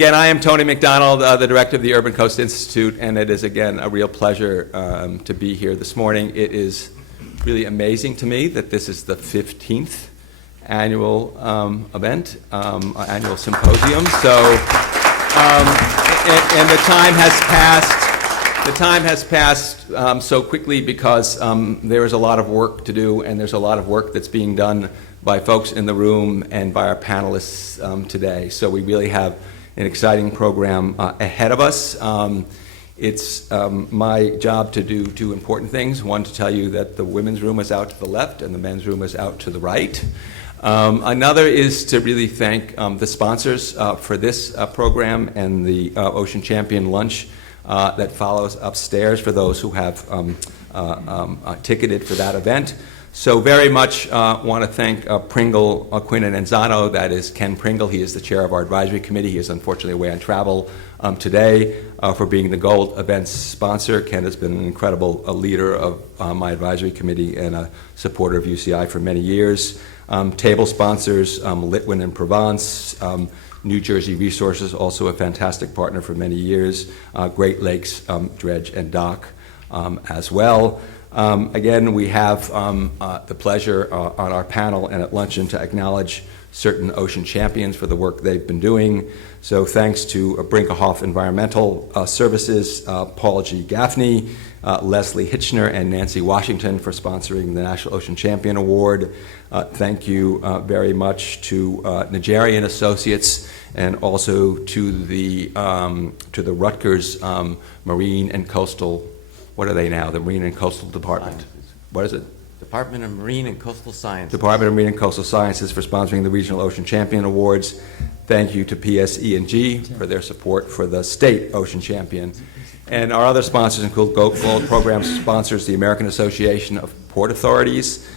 Again, I am Tony MacDonald, the director of the Urban Coast Institute, and it is, again, a real pleasure to be here this morning. It is really amazing to me that this is the 15th annual event, annual symposium. So, and the time has passed. The time has passed so quickly because there is a lot of work to do, and there's a lot of work that's being done by folks in the room and by our panelists today. So we really have an exciting program ahead of us. It's my job to do two important things. One, to tell you that the women's room is out to the left and the men's room is out to the right. Another is to really thank the sponsors for this program and the Ocean Champion Lunch that follows upstairs for those who have ticketed for that event. So very much want to thank Pringle, Quinn, and Enzano. That is Ken Pringle. He is the chair of our advisory committee. He is unfortunately away on travel today for being the gold events sponsor. Ken has been an incredible leader of my advisory committee and a supporter of UCI for many years. Table sponsors, Litwin and Provence, New Jersey Resources, also a fantastic partner for many years, Great Lakes Dredge and Dock as well. Again, we have the pleasure on our panel and at luncheon to acknowledge certain ocean champions for the work they've been doing. So thanks to Brinkerhoff Environmental Services, Paul G. Gaffney, Leslie Hitchner, and Nancy Washington for sponsoring the National Ocean Champion Award. Thank you very much to Nigerian Associates and also to the Rutgers Marine and Coastal. What are they now? The Marine and Coastal Department. Sciences. What is it? Department of Marine and Coastal Sciences. Department of Marine and Coastal Sciences for sponsoring the Regional Ocean Champion Awards. Thank you to PSE&G for their support for the State Ocean Champion. And our other sponsors include Gold Program sponsors, the American Association of Port Authorities,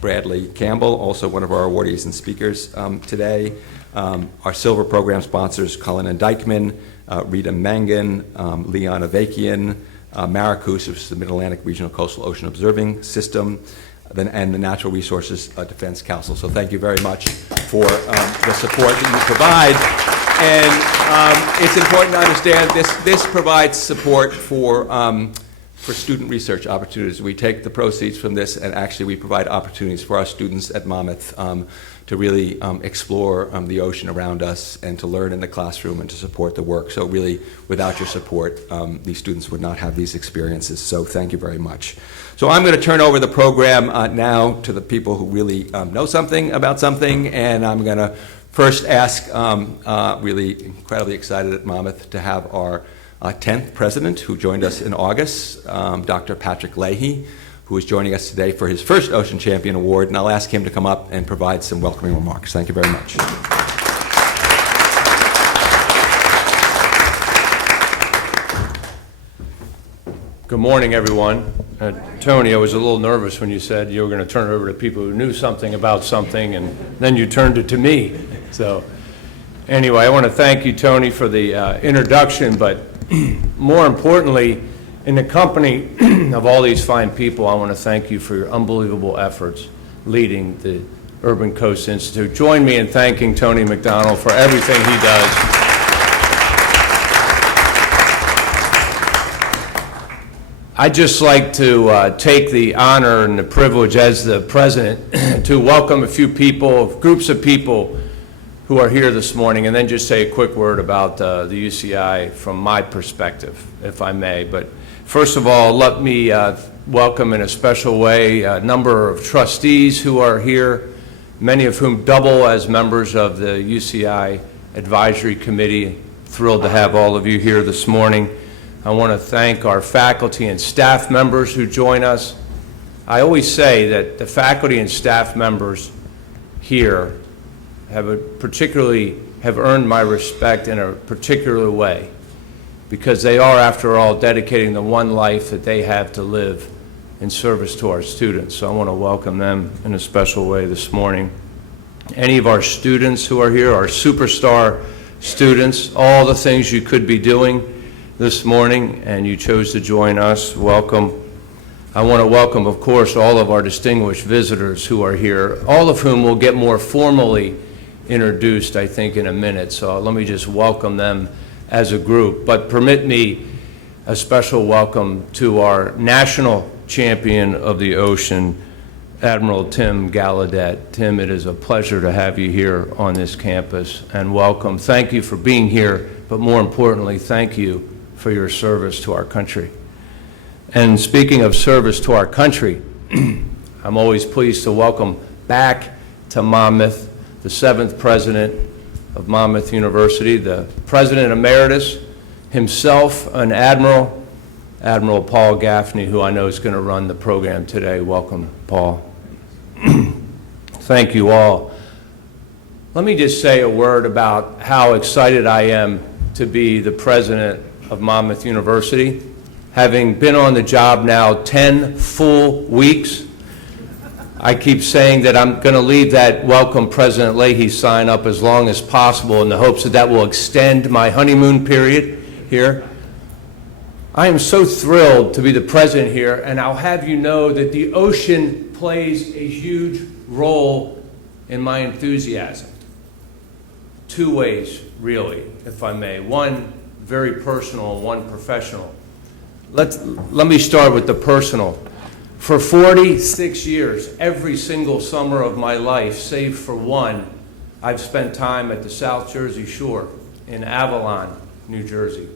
Bradley Campbell, also one of our awardees and speakers today. Our Silver Program sponsors, Cullen and Dykeman, Rita Mangan, Leon Avakian, Maracus, which is the Mid-Atlantic Regional Coastal Ocean Observing System, and the Natural Resources Defense Council. So thank you very much for the support that you provide. And it's important to understand this provides support for student research opportunities. We take the proceeds from this and actually we provide opportunities for our students at Monmouth to really explore the ocean around us and to learn in the classroom and to support the work. So really, without your support, these students would not have these experiences. So thank you very much. So I'm going to turn over the program now to the people who really know something about something, and I'm going to first ask, really incredibly excited at Monmouth to have our 10th president who joined us in August, Dr. Patrick Leahy, who is joining us today for his first Ocean Champion Award, and I'll ask him to come up and provide some welcoming remarks. Thank you very much. Good morning, everyone. Tony, I was a little nervous when you said you were going to turn it over to people who knew something about something, and then you turned it to me. So anyway, I want to thank you, Tony, for the introduction, but more importantly, in the company of all these fine people, I want to thank you for your unbelievable efforts leading the Urban Coast Institute. Join me in thanking Tony MacDonald for everything he does. I'd just like to take the honor and the privilege as the president to welcome a few people, groups of people who are here this morning, and then just say a quick word about the UCI from my perspective, if I may. But first of all, let me welcome in a special way a number of trustees who are here, many of whom double as members of the UCI Advisory Committee. Thrilled to have all of you here this morning. I want to thank our faculty and staff members who join us. I always say that the faculty and staff members here have earned my respect in a particular way, because they are, after all, dedicating the one life that they have to live in service to our students. So I want to welcome them in a special way this morning. Any of our students who are here, our superstar students, all the things you could be doing this morning and you chose to join us, welcome. I want to welcome, of course, all of our distinguished visitors who are here, all of whom will get more formally introduced, I think, in a minute. So let me just welcome them as a group. But permit me a special welcome to our national champion of the ocean, Admiral Tim Gallaudet. Tim, it is a pleasure to have you here on this campus, and welcome. Thank you for being here, but more importantly, thank you for your service to our country. And speaking of service to our country, I'm always pleased to welcome back to Monmouth the 7th president of Monmouth University, the president emeritus, himself an admiral, Admiral Paul Gaffney, who I know is going to run the program today. Welcome, Paul. Thank you all. Let me just say a word about how excited I am to be the president of Monmouth University. Having been on the job now 10 full weeks, I keep saying that I'm going to leave that welcome President Leahy sign up as long as possible in the hopes that that will extend my honeymoon period here. I am so thrilled to be the president here, and I'll have you know that the ocean plays a huge role in my enthusiasm. Two ways, really, if I may. One very personal, one professional. Let me start with the personal. For 46 years, every single summer of my life, save for one, I've spent time at the South Jersey Shore in Avalon, New Jersey.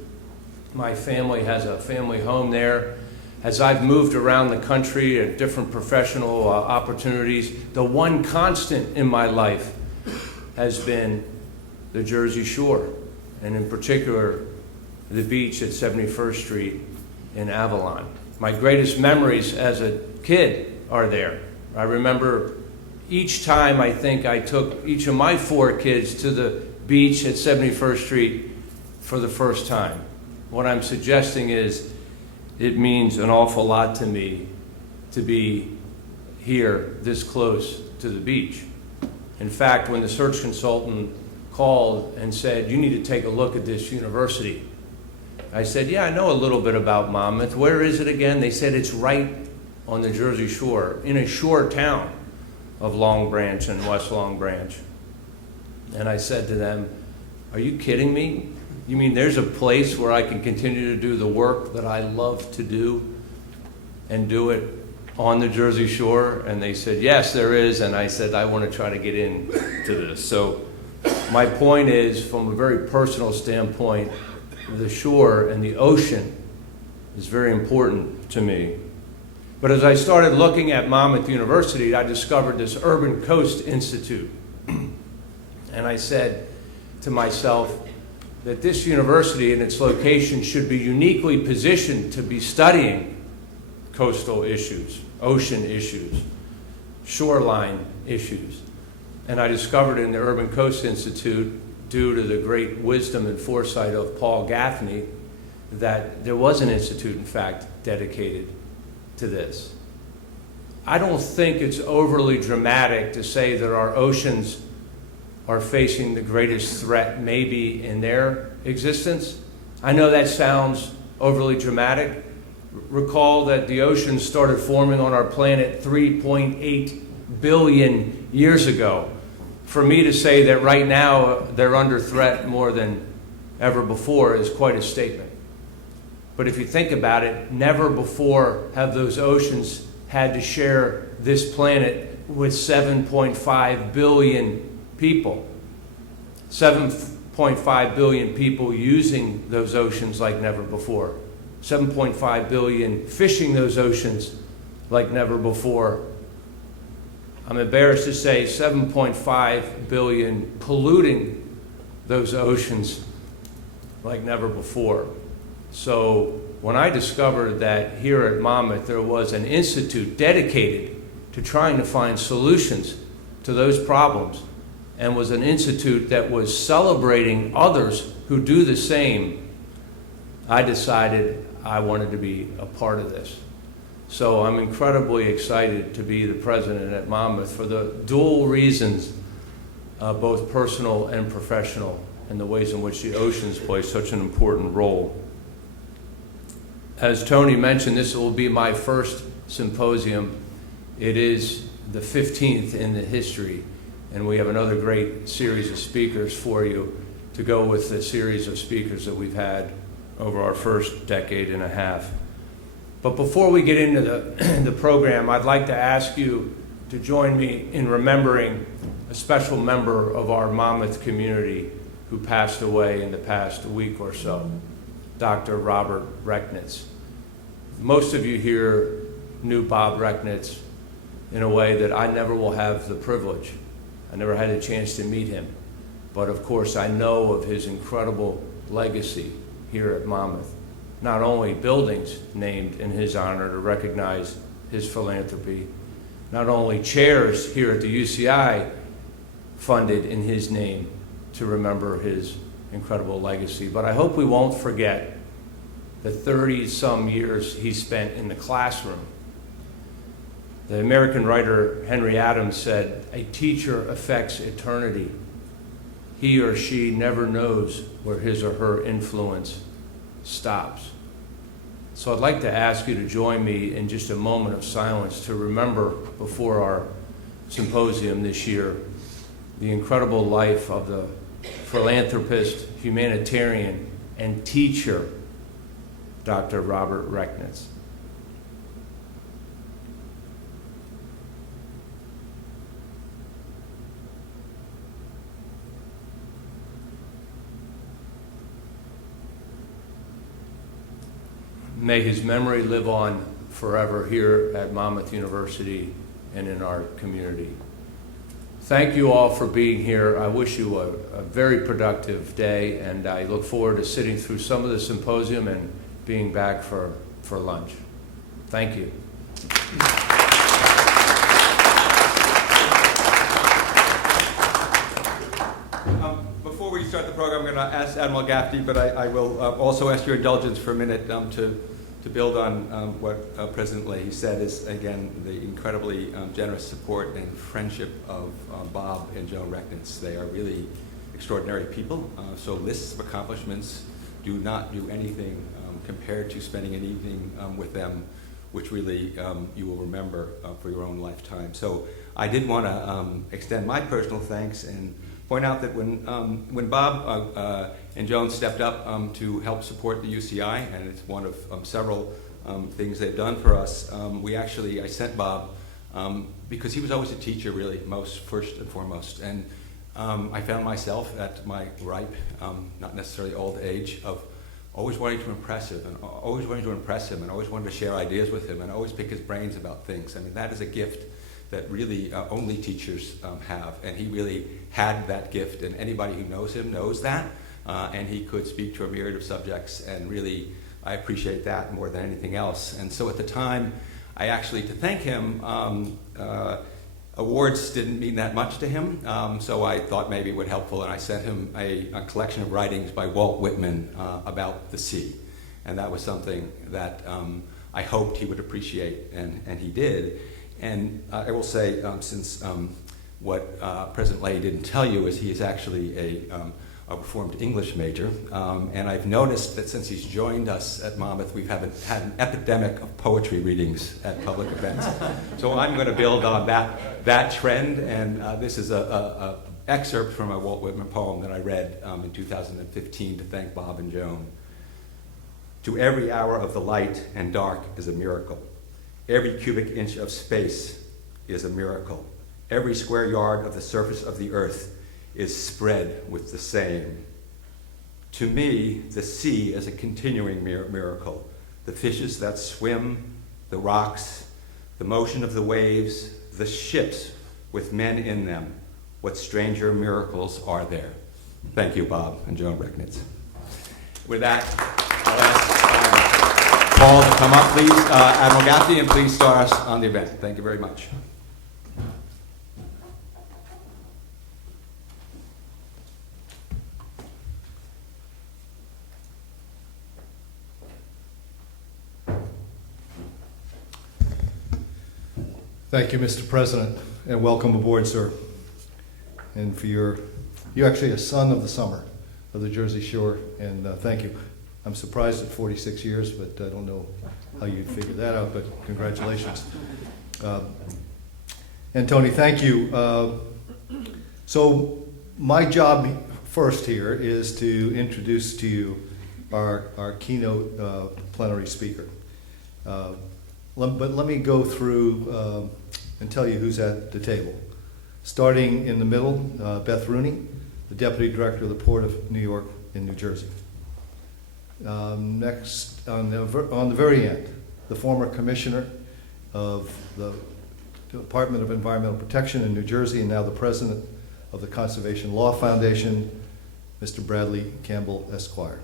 My family has a family home there. As I've moved around the country at different professional opportunities, the one constant in my life has been the Jersey Shore, and in particular, the beach at 71st Street in Avalon. My greatest memories as a kid are there. I remember each time I think I took each of my 4 kids to the beach at 71st Street for the first time. What I'm suggesting is it means an awful lot to me to be here this close to the beach. In fact, when the search consultant called and said, "You need to take a look at this university," I said, "Yeah, I know a little bit about Monmouth. Where is it again?" They said, "It's right on the Jersey Shore, in a shore town of Long Branch and West Long Branch." And I said to them, "Are you kidding me? You mean there's a place where I can continue to do the work that I love to do and do it on the Jersey Shore?" And they said, "Yes, there is." And I said, "I want to try to get into this." So my point is, from a very personal standpoint, the shore and the ocean is very important to me. But as I started looking at Monmouth University, I discovered this Urban Coast Institute. And I said to myself that this university and its location should be uniquely positioned to be studying coastal issues, ocean issues, shoreline issues. And I discovered in the Urban Coast Institute, due to the great wisdom and foresight of Paul Gaffney, that there was an institute, in fact, dedicated to this. I don't think it's overly dramatic to say that our oceans are facing the greatest threat maybe in their existence. I know that sounds overly dramatic. Recall that the oceans started forming on our planet 3.8 billion years ago. For me to say that right now they're under threat more than ever before is quite a statement. But if you think about it, never before have those oceans had to share this planet with 7.5 billion people. 7.5 billion people using those oceans like never before. 7.5 billion fishing those oceans like never before. I'm embarrassed to say 7.5 billion polluting those oceans like never before. So when I discovered that here at Monmouth there was an institute dedicated to trying to find solutions to those problems, and was an institute that was celebrating others who do the same, I decided I wanted to be a part of this. So I'm incredibly excited to be the president at Monmouth for the dual reasons, both personal and professional, and the ways in which the oceans play such an important role. As Tony mentioned, this will be my first symposium. It is the 15th in the history, And we have another great series of speakers for you to go with the series of speakers that we've had over our first decade and a half. But before we get into the program, I'd like to ask you to join me in remembering a special member of our Monmouth community who passed away in the past week or so, Dr. Robert Rechnitz. Most of you here knew Bob Rechnitz in a way that I never will have the privilege. I never had a chance to meet him. But of course, I know of his incredible legacy here at Monmouth. Not only buildings named in his honor to recognize his philanthropy, not only chairs here at the UCI funded in his name to remember his incredible legacy, but I hope we won't forget the 30-some years he spent in the classroom. The American writer Henry Adams said, "A teacher affects eternity. He or she never knows where his or her influence stops." So I'd like to ask you to join me in just a moment of silence to remember before our symposium this year the incredible life of the philanthropist, humanitarian, and teacher, Dr. Robert Rechnitz. May his memory live on forever here at Monmouth University and in our community. Thank you all for being here. I wish you a very productive day, and I look forward to sitting through some of the symposium and being back for lunch. Thank you. Before we start the program, I'm going to ask Admiral Gaffney, but I will also ask your indulgence for a minute to build on what President Leahy said is, again, the incredibly generous support and friendship of Bob and Joan Rechnitz. They are really extraordinary people, so lists of accomplishments do not do anything compared to spending an evening with them, which really you will remember for your own lifetime. So I did want to extend my personal thanks and point out that when Bob and Joan stepped up to help support the UCI, and it's one of several things they've done for us, I sent Bob, because he was always a teacher, really, first and foremost. And I found myself at my ripe, not necessarily old age, of always wanting to impress him, and always wanting to share ideas with him, and always pick his brains about things. I mean, that is a gift that really only teachers have, and he really had that gift, and anybody who knows him knows that, and he could speak to a myriad of subjects, and really I appreciate that more than anything else. And so at the time, to thank him, awards didn't mean that much to him, so I thought maybe it would be helpful, and I sent him a collection of writings by Walt Whitman about the sea, and that was something that I hoped he would appreciate, and he did. And I will say, since what President Leahy didn't tell you is he is actually a Reformed English major, and I've noticed that since he's joined us at Monmouth, we've had an epidemic of poetry readings at public events. So I'm going to build on that trend, and this is an excerpt from a Walt Whitman poem that I read in 2015 to thank Bob and Joan. To every hour of the light and dark is a miracle. Every cubic inch of space is a miracle. Every square yard of the surface of the earth is spread with the same. To me, the sea is a continuing miracle. The fishes that swim, the rocks, the motion of the waves, the ships with men in them. What stranger miracles are there? Thank you, Bob and Joan Rechnitz. With that, I'll ask Paul to come up, please. Admiral Gaffney, and please start us on the event. Thank you very much. Thank you, Mr. President, and welcome aboard, sir. And for you're actually a son of the summer of the Jersey Shore, and thank you. I'm surprised at 46 years, but I don't know how you'd figure that out, but congratulations. And Tony, thank you. So my job first here is to introduce to you our keynote plenary speaker. But let me go through and tell you who's at the table. Starting in the middle, Beth Rooney, the Deputy Director of the Port of New York in New Jersey. Next, on the very end, the former Commissioner of the Department of Environmental Protection in New Jersey and now the President of the Conservation Law Foundation, Mr. Bradley Campbell, Esquire.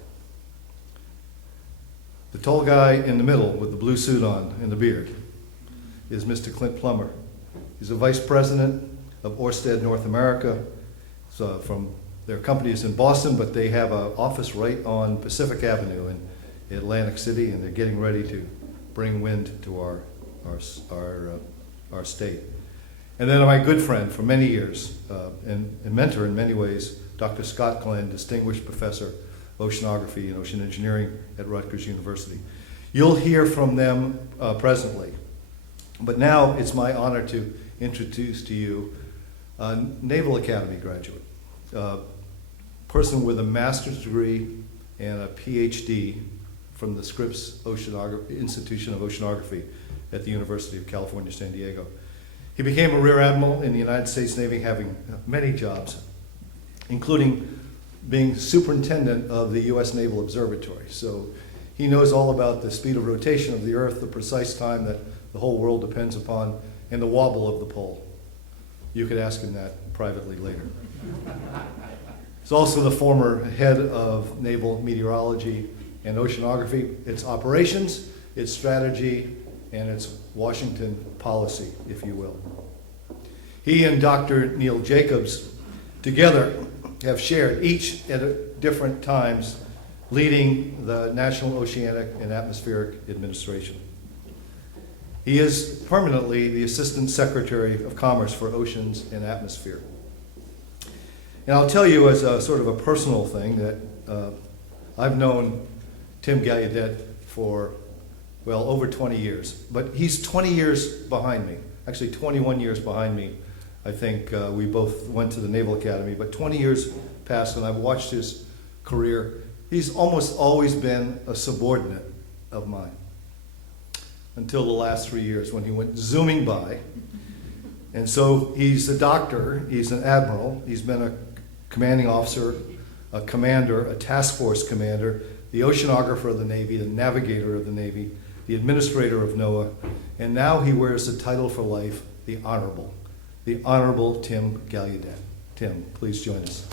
The tall guy in the middle with the blue suit on and the beard is Mr. Clint Plummer. He's a Vice President of Orsted North America. So from their company is in Boston, but they have an office right on Pacific Avenue in Atlantic City, and they're getting ready to bring wind to our state. And then my good friend for many years and mentor in many ways, Dr. Scott Glenn, Distinguished Professor of Oceanography and Ocean Engineering at Rutgers University. You'll hear from them presently. But now it's my honor to introduce to you a Naval Academy graduate, a person with a master's degree and a PhD from the Scripps Institution of Oceanography at the University of California, San Diego. He became a Rear Admiral in the United States Navy, having many jobs, including being superintendent of the U.S. Naval Observatory. So he knows all about the speed of rotation of the Earth, the precise time that the whole world depends upon, and the wobble of the pole. You could ask him that privately later. He's also the former head of Naval Meteorology and Oceanography, its operations, its strategy, and its Washington policy, if you will. He and Dr. Neil Jacobs together have shared, each at different times, leading the National Oceanic and Atmospheric Administration. He is permanently the Assistant Secretary of Commerce for Oceans and Atmosphere. And I'll tell you as a sort of a personal thing that I've known Tim Gallaudet for, well, over 20 years. But he's 20 years behind me, actually 21 years behind me. I think we both went to the Naval Academy, but 20 years passed and I've watched his career. He's almost always been a subordinate of mine until the last 3 years when he went zooming by. And so he's a doctor, he's an admiral, he's been a commanding officer, a commander, a task force commander, the oceanographer of the Navy, the navigator of the Navy, the administrator of NOAA, and now he wears the title for life, the Honorable Tim Gallaudet. Tim, please join us.